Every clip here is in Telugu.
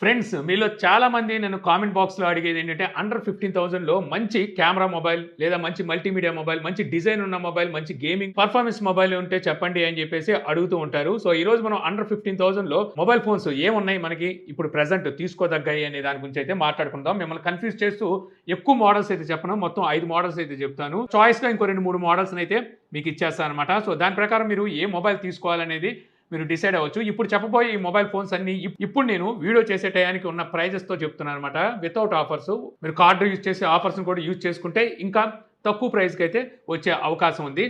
ఫ్రెండ్స్ మీలో చాలా మంది నన్ను కామెంట్ బాక్స్లో అడిగేది ఏంటంటే అండర్ 15,000లో మంచి కెమెరా మొబైల్ లేదా మంచి మల్టీమీడియా మొబైల్ మంచి డిజైన్ ఉన్న మొబైల్ మంచి గేమింగ్ పర్ఫార్మెన్స్ మొబైల్ ఉంటే చెప్పండి అని చెప్పేసి అడుగుతూ ఉంటారు. సో ఈ రోజు మనం అండర్ 15,000లో మొబైల్ ఫోన్స్ ఏమున్నాయి మనకి ఇప్పుడు ప్రెసెంట్ తీసుకోదగ్గాయి అనే దాని గురించి అయితే మాట్లాడుకుందాం. మిమ్మల్ని కన్ఫ్యూజ్ చేస్తూ ఎక్కువ మోడల్స్ అయితే చెప్పను, మొత్తం 5 మోడల్స్ అయితే చెప్తాను. చాయిస్గా ఇంకో 2-3 మోడల్స్ అయితే మీకు ఇచ్చేస్తాను అనమాట. సో దాని ప్రకారం మీరు ఏ మొబైల్ తీసుకోవాలనేది మీరు డిసైడ్ అవ్వచ్చు. ఇప్పుడు చెప్పబోయే ఈ మొబైల్ ఫోన్స్ అన్ని ఇప్పుడు నేను వీడియో చేసే టయానికి ఉన్న ప్రైజెస్తో చెప్తున్నాను అనమాట, వితౌట్ ఆఫర్స్. మీరు కార్డు యూజ్ చేసే ఆఫర్స్ని కూడా యూజ్ చేసుకుంటే ఇంకా తక్కువ ప్రైస్కి అయితే వచ్చే అవకాశం ఉంది.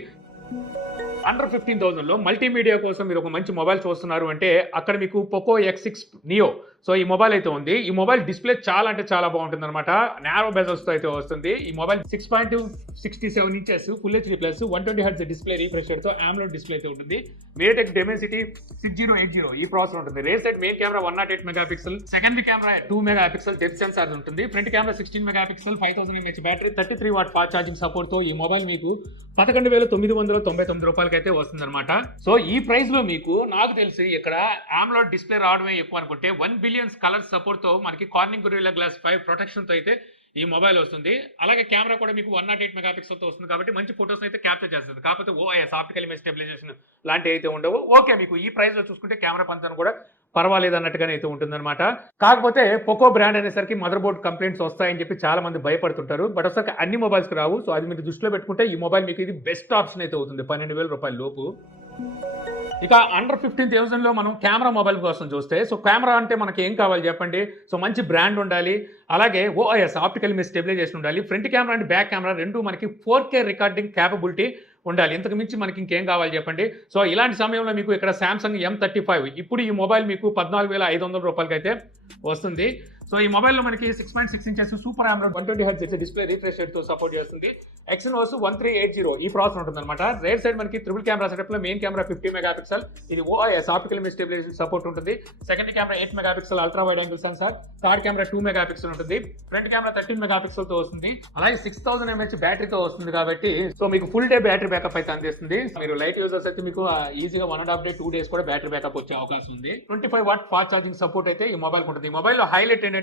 అండర్ 15,000లో మల్టీమీడియా కోసం మీరు ఒక మంచి మొబైల్ చూస్తున్నారు అంటే అక్కడ మీకు పోకో X6 నియో సో ఈ మొబైల్ అయితే ఉంది. ఈ మొబైల్ డిస్ప్లే చాలా అంటే చాలా బాగుంటుంది అనమాట. నారో బెజల్స్తో అయితే వస్తుంది. ఈ mobile 6.67 inches full HD plus 120 hertz display refresh రేట్తో AMOLED డిస్ప్లే అయితే ఉంటుంది. MediaTek Dimensity 6080 ఈ ప్రాసెసర్ ఉంటుంది. Rear side main camera 108 megapixel, secondary camera 2 megapixel depth sensor ఉంటుంది. Front camera 16 megapixel, 5000 mAh battery, 33 watt fast charging support తో ఈ మొబైల్ మీకు 11,999 రూపాయలకి అయితే వస్తుంది అనమాట. సో ఈ ప్రైస్ లో మీకు నాకు తెలిసి ఇక్కడ AMOLED డిస్ప్లే రావడమే ఎక్కువ అనుకుంటే 1 బిలియన్స్ కలర్ సపోర్ట్ తో మనకి కార్నింగ్ గొరిల్లా గ్లాస్ 5 ప్రొటెక్షన్ తో అయితే ఈ మొబైల్ వస్తుంది. అలాగే కెమెరా కూడా మీకు 108 మెగాపిక్సెల్ తో వస్తుంది కాబట్టి మంచి ఫోటోస్ అయితే క్యాప్చర్ చేస్తుంది. కాకపోతే OIS ఆప్టికల్ ఇమేజ్ స్టెబిలైజేషన్ లాంటివి అయితే ఉండవు. ఓకే, మీకు ఈ ప్రైస్ లో చూసుకుంటే కెమెరా పంచన కూడా పర్వాలేదు అన్నట్టుగానే అయితే ఉంటుందన్నమాట. కాకపోతే పోకో బ్రాండ్ అనేసరికి మదర్ బోర్డ్ కంప్లైంట్స్ వస్తాయని చెప్పి చాలా మంది భయపడుతుంటారు. బట్ అసలు అన్ని మొబైల్స్ రావు. సో అది మీరు దృష్టిలో పెట్టుకుంటే ఈ మొబైల్ మీకు ఇది బెస్ట్ ఆప్షన్ అయితే అవుతుంది 12,000 రూపాయల లోపు. ఇక అండర్ 15,000లో మనం కెమెరా మొబైల్ కోసం చూస్తే, సో కెమెరా అంటే మనకి ఏం కావాలి చెప్పండి. సో మంచి బ్రాండ్ ఉండాలి, అలాగే OIS ఆప్టికల్ ఇమేజ్ స్టెబిలైజేషన్ ఉండాలి, front camera and back camera రెండు మనకి 4K రికార్డింగ్ క్యాపబిలిటీ ఉండాలి. ఇంతకు మించి మనకి ఇంకేం కావాలి చెప్పండి. సో ఇలాంటి సమయంలో మీకు ఇక్కడ సామ్సంగ్ M35 ఇప్పుడు ఈ మొబైల్ మీకు 14,500 రూపాయలకి అయితే వస్తుంది. సో ఈ మొబైల్లో మనకి 6.6 inches super AMOLED 120 hertz display refresh rate తో సపోర్ట్ చేస్తుంది. Exynos 1380 ఈ ప్రాసెసర్ ఉంటుంది అనమాట. రేర్ సైడ్ మనకి ట్రిపుల్ కెమెరా సెటప్ లో మెయిన్ కెమెరా 50 మెగాపిక్సెల్, ఇది OIS optical image stabilisation support ఉంటుంది. Second camera 8 megapixel ultra wide angle sensor, third camera 2 megapixel ఉంటుంది. ఫ్రంట్ కెమెరా 13 మెగాపిక్సెల్ తో వస్తుంది. అలాగే 6000 mAh బ్యాటరీతో వస్తుంది కాబట్టి సో మీకు ఫుల్ డే బ్యాటరీ బ్యాకప్ అయితే అందిస్తుంది. మీరు లైట్ యూజర్స్ అయితే మీకు ఈజీగా 1.5 డే 2 డేస్ కూడా బ్యాటరీ బ్యాకప్ వచ్చే అవకాశం ఉంది. 25 వాట్ ఫాస్ట్ ఛార్జింగ్ సపోర్ట్ అయితే ఈ మొబైల్ ఉంటుంది. ఈ మొబైల్ లో హైలైట్ ఏంటంటే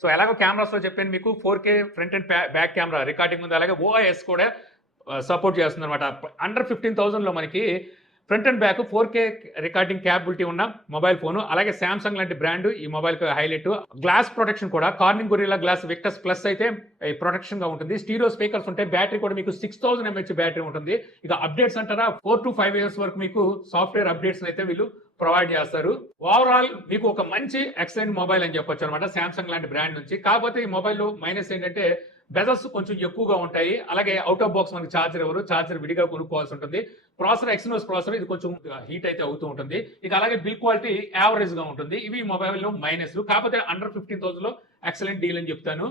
సో ఎలాగో కెమెరాస్ లో చెప్పాను మీకు 4K front and back camera recording ఉంది, అలాగే OIS కూడా సపోర్ట్ చేస్తుంది అనమాట. అండర్ 15,000లో మనకి front and back 4K recording capability ఉన్న మొబైల్ ఫోన్. అలాగే సామ్సంగ్ లాంటి బ్రాండ్ ఈ మొబైల్ కి హైలైట్. గ్లాస్ ప్రొటెక్షన్ కూడా Corning Gorilla glass Victus plus అయితే ప్రొటెక్షన్ గా ఉంటుంది. స్టీరియో స్పీకర్స్ ఉంటాయి. బ్యాటరీ కూడా మీకు 6000 mAh బ్యాటరీ ఉంటుంది. ఇక అప్డేట్స్ అంటారా 4 to 5 years వరకు మీకు సాఫ్ట్వేర్ అప్డేట్స్ అయితే వీళ్ళు ప్రొవైడ్ చేస్తారు. ఓవరాల్ మీకు ఒక మంచి ఎక్సలెంట్ మొబైల్ అని చెప్పొచ్చు అనమాట సామ్సంగ్ లాంటి బ్రాండ్ నుంచి. కాకపోతే ఈ మొబైల్లో మైనస్ ఏంటంటే బెజల్స్ కొంచెం ఎక్కువగా ఉంటాయి. అలాగే అవుట్ ఆఫ్ బాక్స్ మనకి చార్జర్ విడిగా కొనుక్కోవాల్సి ఉంటుంది. ప్రాసెసర్ Exynos ప్రాసెసర్, ఇది కొంచెం హీట్ అయితే అవుతూ ఉంటుంది. ఇక అలాగే బిల్ క్వాలిటీ యావరేజ్ గా ఉంటుంది. ఇవి మొబైల్లో మైనస్. కాకపోతే అండర్ 15,000లో ఎక్సలెంట్ డీల్ అని చెప్తాను.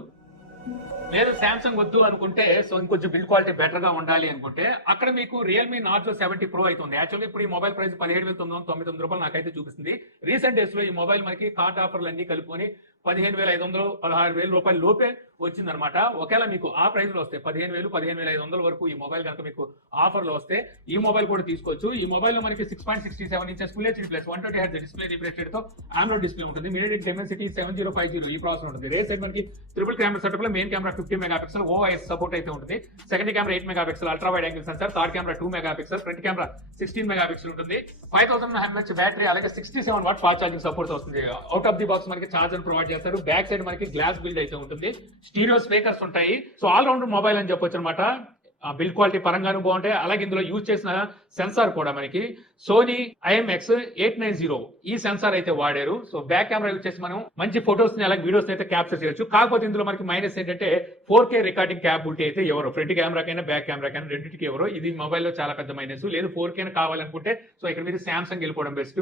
లేదు శాంసంగ్ వద్దు అనుకుంటే, సో ఇంకొంచెం బిల్డ్ క్వాలిటీ బెటర్ గా ఉండాలి అనుకుంటే అక్కడ మీకు రియల్మీ నార్జో 70 Pro అయితే ఉంది. యాక్చువల్లీ ఇప్పుడు ఈ మొబైల్ ప్రైస్ 17,999 రూపాయలు నాకైతే చూపిస్తుంది. రీసెంట్ డేస్ లో ఈ మొబైల్ మనకి కార్డ్ ఆఫర్లు అన్ని కలుపుకొని 15,500 16,000 రూపాయల లోపే వచ్చిందనమాట. ఒకవేళ మీకు ఆ ప్రైస్ లో వస్తే 15,000 15,500 వరకు ఈ మొబైల్ కనుక మీకు ఆఫర్ లో వస్తే ఈ మొబైల్ కూడా తీసుకోవచ్చు. ఈ మొబైల్ లో మనకి 6.67 inches full HD plus 120 hertz display refresh rate తో AMOLED డిస్ప్లే ఉంటుంది. MediaTek Dimensity 7050 ఈ ప్రాసెసర్ ఉంటుంది. రేర్ సైడ్ మనకి ట్రిపుల్ కెమెరా సెటప్ లో main camera 50 megapixel OIS support అయితే ఉంటుంది. Second camera 8 megapixel ultra wide angle sensor, third camera 2 megapixel, front camera 16 megapixel ఉంటుంది. 5000 mAh బ్యాటరీ, అలాగే 67 వాట్ ఫాస్ట్ ఛార్జింగ్ సపోర్ట్ వస్తుంది. అవుట్ ఆఫ్ ది బాక్స్ మనకి చార్జర్ ప్రొవైడ్ చేస్తారు. బ్యాక్ సైడ్ మనకి గ్లాస్ బిల్డ్ అయితే ఉంటుంది. స్టీరియో స్పీకర్స్ ఉంటాయి. సో ఆల్ రౌండ్ మొబైల్ అని చెప్పొచ్చు అనమాట. బిల్డ్ క్వాలిటీ పరంగాను బాగుంటాయి. అలాగే ఇందులో యూజ్ చేసిన సెన్సార్ కూడా మనకి సోనీ IMX890 ఈ సెన్సార్ అయితే వాడారు. సో బ్యాక్ కెమెరా యూజ్ చేసి మనం మంచి ఫొటోస్ ని అలాగే వీడియోస్ అయితే క్యాప్చర్ చేయొచ్చు. కాకపోతే ఇందులో మనకి మైనస్ ఏంటంటే 4K రికార్డింగ్ క్యాపబిలిటీ అయితే ఎవరు ఫ్రంట్ కెమెరాకైనా బ్యాక్ కెమెరాకైనా రెండింటికి ఎవరు. ఇది మొబైల్లో చాలా పెద్ద మైనస్. లేదు 4K కావాలనుకుంటే సో ఇక్కడ మీరు సామ్సంగ్ వెళ్ళిపోవడం బెస్ట్.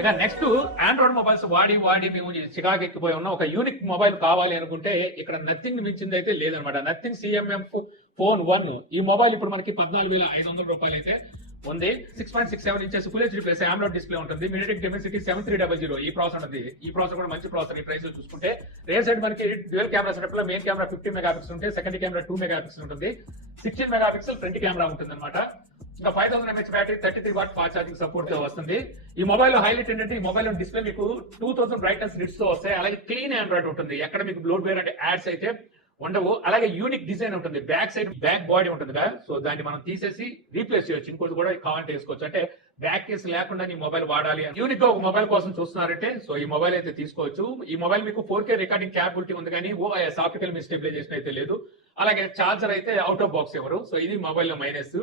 ఇక నెక్స్ట్ ఆండ్రాయిడ్ మొబైల్స్ వాడి మేము చికాకు ఎక్కిపోయి ఉన్న ఒక యూనిక్ మొబైల్ కావాలి అనుకుంటే ఇక్కడ నథింగ్ మించింది అయితే లేదనమాట. నథింగ్ CMF Phone 1 ఈ మొబైల్ ఇప్పుడు మనకి 14,500 రూపాయలు అయితే ఉంది. 6.67 inches full HD plus AMOLED display ఉంటుంది. MediaTek Dimensity 7300 ఈ ప్రాసెసర్ ఉంది. ఈ ప్రాసెసర్ కూడా మంచి ప్రాసెసర్. ఈ ప్రైస్ లో చూసుకుంటే రేర్ సైడ్ మనకి డ్యూయల్ కెమెరా సెటప్ లో మెయిన్ కెమెరా 50 మెగాపిక్సెల్ ఉంటే సెకండ్ కెమెరా 2 మెగాపిక్సెల్ ఉంటుంది. 16 మెగాపిక్సెల్ ఫ్రంట్ కెమెరా ఉంటుంది అనమాట. ఇంకా 5000 mAh battery 33 watt fast charging support తో వస్తుంది. ఈ మొబైల్ లో హైలైట్ ఏంటంటే ఈ మొబైల్ డిస్ప్లే మీకు 2000 బ్రైట్నెస్ నిట్స్ తో వస్తాయి. అలాగే క్లీన్ ఆండ్రాయిడ్ ఉంటుంది, ఎక్కడ మీకు బ్లోట్వేర్ అంటే యాడ్స్ అయితే ఉండవు. అలాగే యూనిక్ డిజైన్ ఉంటుంది, బ్యాక్ సైడ్ బ్యాక్ బాడీ ఉంటుంది కదా, సో దాన్ని మనం తీసేసి రీప్లేస్ చేయొచ్చు, ఇంకోటి కూడా కావాలంటే వేసుకోవచ్చు. అంటే బ్యాక్ కేస్ లేకుండా నీ మొబైల్ వాడాలి యూనిక్ గా ఒక మొబైల్ కోసం చూస్తున్నారంటే సో ఈ మొబైల్ అయితే తీసుకోవచ్చు. ఈ మొబైల్ మీకు 4K రికార్డింగ్ క్యాపబిలిటీ ఉంది కానీ OIS ఆప్టికల్ మీ స్టెబిలైజేషన్ అయితే లేదు. అలాగే చార్జర్ అయితే అవుట్ ఆఫ్ బాక్స్ ఎవరు, సో ఇది మొబైల్ లో మైనస్.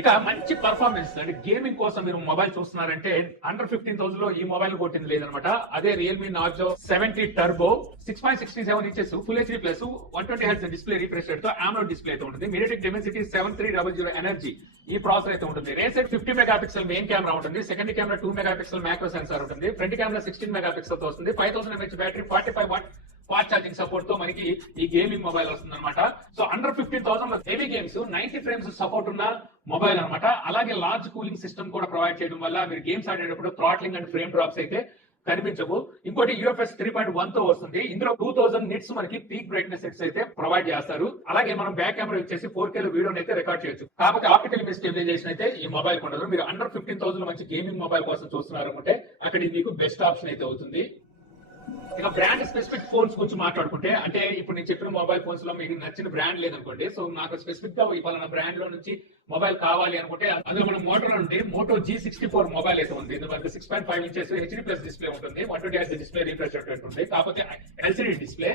ఇక మంచి పర్ఫార్మెన్స్ అంటే గేమింగ్ కోసం మీరు మొబైల్ చూస్తున్నారంటే అండర్ 15,000 లో ఈ మొబైల్ కొట్టింది లేదనమాట. అదే Realme Narzo 70 turbo 6.67 inches full HD plus 120 hertz display refresh rate తో AMOLED డిస్ప్లే అయితే ఉంటుంది. MediaTek Dimensity 7300 ఎనర్జీ ఈ ప్రాసెసర్ అయితే ఉంటుంది. రేసెట్ 50 మెగాపిక్సెల్ మెయిన్ కెమెరా ఉంటుంది, second camera 2 megapixel macro censor ఉంటుంది, ఫ్రంట్ కెమెరా 16 మెగాపిక్సెల్ తో వస్తుంది. 5000 mAh battery 45 what fast charging support తో మనకి ఈ గేమింగ్ మొబైల్ వస్తుంది అనమాట. సో అండర్ 15,000 లో హెవీ గేమ్స్ 90 ఫ్రేమ్స్ సపోర్ట్ ఉన్న మొబైల్ అనమాట. అలాగే లార్జ్ కూలింగ్ సిస్టమ్ కూడా ప్రొవైడ్ చేయడం వల్ల మీరు గేమ్స్ ఆడేటప్పుడు థ్రాట్లింగ్ అండ్ ఫ్రేమ్ డ్రాప్స్ అయితే కనిపించవు. ఇంకోటి UFS 3.1 తో వస్తుంది. ఇందులో 2000 నిట్స్ మనకి పీక్ బ్రైట్నెస్ సెట్స్ అయితే ప్రొవైడ్ చేస్తారు. అలాగే మనం బ్యాక్ కెమెరా వచ్చేసి 4K లో వీడియోని అయితే రికార్డ్ చేయొచ్చు. కాబట్టి ఆప్టికల్ ఇమేజ్ స్టెబిలైజేషన్ అయితే ఈ మొబైల్ ఉండదు. మీరు అండర్ 15,000 మంచి గేమింగ్ మొబైల్ కోసం చూస్తున్నారు అనుకుంటే అక్కడ ఇది మీకు బెస్ట్ ఆప్షన్ అయితే అవుతుంది. ఇక బ్రాండ్ స్పెసిఫిక్ ఫోన్స్ గురించి మాట్లాడుకుంటే అంటే ఇప్పుడు నేను చెప్పిన మొబైల్ ఫోన్స్ లో మీకు నచ్చిన బ్రాండ్ లేదనుకోండి, సో నాకు స్పెసిఫిక్ గా ఇవాళ బ్రాండ్ లో నుంచి మొబైల్ కావాలి అనుకుంటే అందులో మనం మోటోలో ఉంటే మోటో G64 మొబైల్ అయితే ఉంది. ఇందులో 6.5 ఇంచెస్ HD+ డిస్ప్లే ఉంటుంది, 120 Hz డిస్ప్లే రిఫ్రెష్ రేట్ ఉంటుంది. కాకపోతే LCD డిస్ప్లే.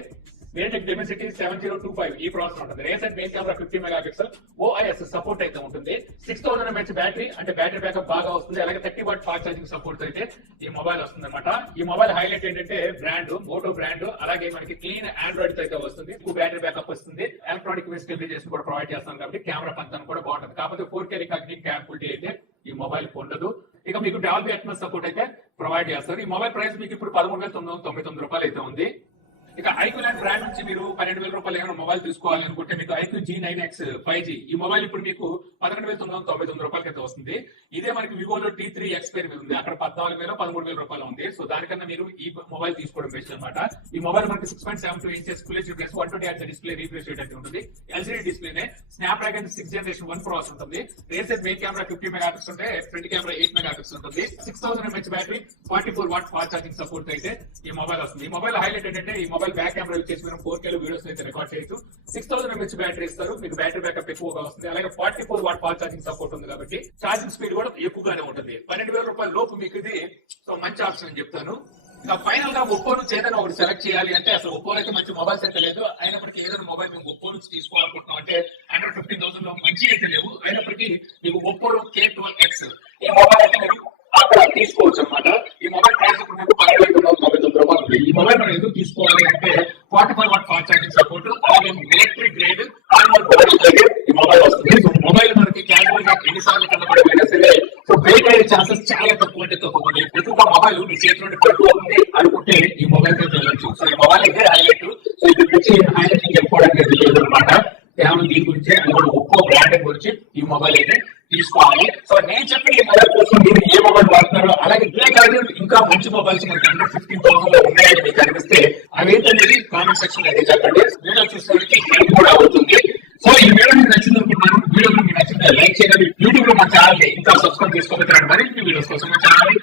MediaTek Dimensity 7025 ఈ ప్రాసెసర్ ఉంటుంది. రేసెట్ main camera 50 megapixel OIS support అయితే ఉంటుంది. 6000 mAh బ్యాటరీ అంటే బ్యాటరీ బ్యాకప్ బాగా వస్తుంది. అలాగే 30 వాట్ ఫాస్ట్ ఛార్జింగ్ సపోర్ట్ అయితే ఈ మొబైల్ వస్తుంది అనమాట. ఈ మొబైల్ హైలైట్ ఏంటంటే బ్రాండ్ మోటో బ్రాండ్, అలాగే మనకి క్లీన్ ఆండ్రాయిడ్ అయితే వస్తుంది, బ్యాటరీ బ్యాకప్ వస్తుంది, ఎలక్ట్రానిక్ స్టెబిలైజేషన్ కూడా ప్రొవైడ్ చేస్తాం కాబట్టి కెమెరా పంతం కూడా బాగుంటుంది. కాకపోతే 4K రికార్డింగ్ క్యాపబిలిటీ అయితే ఈ మొబైల్ ఉండదు. ఇక మీకు డాల్బీ అట్మాస్ సపోర్ట్ అయితే ప్రొవైడ్ చేస్తారు. ఈ మొబైల్ ప్రైస్ మీకు ఇప్పుడు 13,999 రూపాయలు అయితే ఉంది. ఇక ఐక్యూలాండ్ బ్రాండ్ నుంచి మీరు 12,000 రూపాయలు ఏమైనా మొబైల్ తీసుకోవాలి అనుకుంటే మీకు IQ G9X 5G ఈ మొబైల్ ఇప్పుడు మీకు 11,999 రూపాయలకి అయితే వస్తుంది. ఇదే మనకి వివోలో T3X పేరు మీద ఉంది, అక్కడ 14,000 13,000 రూపాయలు ఉంది. సో దానికన్నా మీరు ఈ మొబైల్ తీసుకోవడం బెస్ట్ అనమాట. ఈ మొబైల్ మనకి 6.72 inches full HD plus 120 Hz display refresh rate అయితే ఉంటుంది. LCD డిస్ప్లేనే స్నాప్డ్రాగన్ 6 Gen 1 ప్రాసెసర్ ఉంటుంది. రేసెట్ మెయిన్ కెమెరా 50 మెగాపిక్సెల్ ఉంటే ఫ్రంట్ కెమెరా 8 మెగాపిక్సెల్ ఉంటుంది. 6000 mAh battery 44 what fast charging support అయితే ఈ మొబైల్ వస్తుంది. ఈ మొబైల్ హైలైట్ ఏంటంటే ఈ మొబైల్ బ్యాక్ కెమెరా వచ్చేసి మనం 4K లో వీడియోస్ అయితే రికార్డ్ చేయొచ్చు. 6000 mAh బ్యాటరీ ఇస్తారు, మీకు బ్యాటరీ బ్యాకప్ ఎక్కువగా వస్తుంది. అలాగే 44 వాట్ ఫాస్ట్ ఛార్జింగ్ సపోర్ట్ ఉంది కాబట్టి ఛార్జింగ్ స్పీడ్ కూడా ఎక్కువగానే ఉంటుంది. 12,000 రూపాయల లోపు మీకు ఇది సో మంచి ఆప్షన్ అని చెప్తాను. ఇంకా ఫైనల్ గా ఒప్పో నుంచి ఏదైనా ఒకటి సెలెక్ట్ చేయాలి అంటే అసలు ఒప్పో అయితే మంచి మొబైల్స్ అయితే లేదు. అయినప్పటికీ ఏదైనా మొబైల్ మేము ఒప్పో నుంచి తీసుకోవాలనుకుంటున్నాం అంటే అండర్ 15,000 లో మంచి అయితే లేవు. అయినప్పటికీ మీకు ఒప్పో K12X ఈ మొబైల్ అయితే మీరు అక్కడ తీసుకోవచ్చు అనమాట. ఈ మొబైల్ ప్రైస్ ఇప్పుడు మీకు 12,999 రూపాయలు ఉంది. ఈ మొబైల్ మనం ఎందుకు తీసుకోవాలి అంటే 45 వాట్ ఫాస్ట్ ఛార్జింగ్ సపోర్ట్, అలాగే ఎలక్ట్రిక్ గ్రేడ్ ఈ మొబైల్ వస్తుంది. సో మొబైల్ మనకి క్యాజువల్ గా ఎన్నిసార్లు కనబడిపోయినా సరే సో బ్రేక్ అయ్యే ఛాన్సెస్ చాలా తక్కువ అంటే తక్కువ. ఎక్కువ మొబైల్ మీ చేతిలో పట్టుకుంది అనుకుంటే ఈ మొబైల్ తో వెళ్ళచ్చు. సో ఈ మొబైల్ అయితే హైలైట్. సో ఇది గురించి హైలైట్ చెప్పుకోవడానికి తెలియదు అనమాట. కేవలం దీని గురించి అది కూడా ఒప్పో బ్రాండ్ గురించి ఈ మొబైల్ అయితే తీసుకోవాలి. సో నేను చెప్పిన ఈ మొబైల్ కోసం మీరు ఏ మొబైల్ వాడుతున్నారో అలాగే ఇదే కాదు ఇంకా మంచి మొబైల్స్ మనకి అండర్ 15,000 లో ఉన్నాయని మీకు అనిపిస్తే అవేంటనేది కామెంట్ సెక్షన్ లో అయితే చెప్పండి. వీడియో చూసుకోవడానికి హెల్ప్ కూడా అవుతుంది. సో ఈ వీడియో మీకు నచ్చింది అనుకుంటున్నాను. వీడియో మీకు నచ్చింది లైక్ చేయండి. యూట్యూబ్ లో మా ఛానల్ ఇంకా సబ్స్క్రైబ్ చేసుకోవచ్చు. మరిన్ని వీడియోస్ కోసం మా ఛానల్